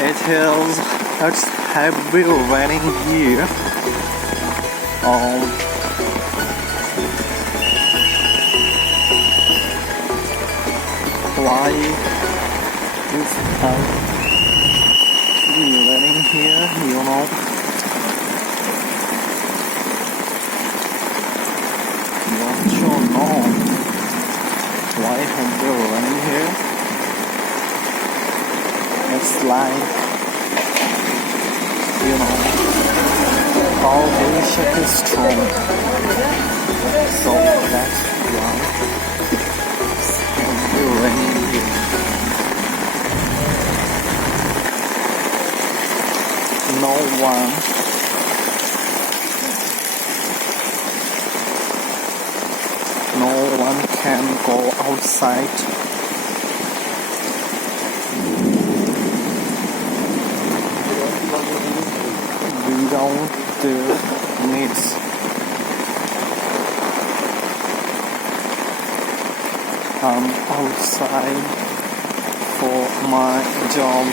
It's heavy raining here. Why is heavy raining here? You know. Don't you know why heavy raining here? It's like, you know, our relationship is strong, so that's why we're raining here. No one can go outside without their needs. I'm outside for my job.